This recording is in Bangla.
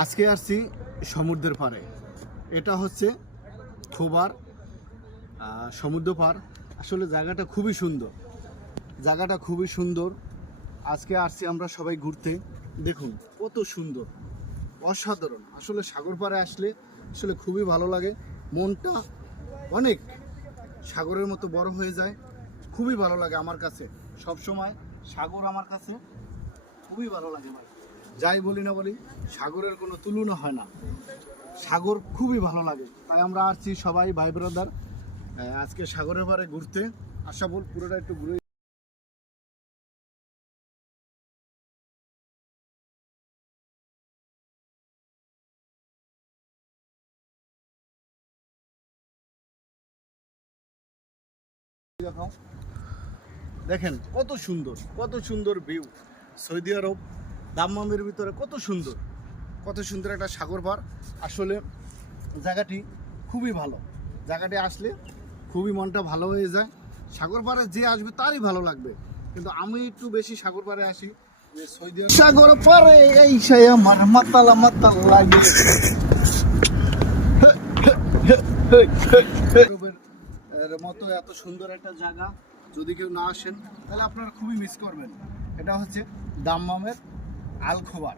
আজকে আসছি সমুদ্রের পাড়ে। এটা হচ্ছে খোবার সমুদ্র পাড়। আসলে জায়গাটা খুবই সুন্দর। আজকে আসছি আমরা সবাই ঘুরতে। দেখুন কত সুন্দর, অসাধারণ। আসলে সাগর পাড়ে আসলে আসলে খুবই ভালো লাগে। মনটা অনেক সাগরের মতো বড় হয়ে যায়। খুবই ভালো লাগে আমার কাছে। সব সময় সাগর আমার কাছে খুবই ভালো লাগে। যাই বলি না বলি, সাগরের কোনো তুলনা হয় না। সাগর খুবই ভালো লাগে, তাই আমরা আসছি সবাই ভাই ব্রাদার আজকে সাগরের পাড়ে ঘুরতে। আশা বল পুরোটা একটু ঘুরে দেখাও। দেখেন কত সুন্দর ভিউ। সৌদি আরব দাম্মামের ভিতরে কত সুন্দর একটা সাগর পাড়। আসলে জায়গাটি খুবই ভালো। জায়গাটি আসলে খুবই মনটা ভালো হয়ে যায়। সাগর পাড়ে যে আসবে তারই ভালো লাগবে, কিন্তু আমি একটু বেশি সাগর পাড়ে আসি। যে সৌদি আরব সাগর পাড়ে এই সেই আমার মাতাল লাগে। মতো এত সুন্দর একটা জায়গা যদি কেউ না আসেন তাহলে আপনারা খুবই মিস করবেন। এটা হচ্ছে দাম্মামের আল খোবার।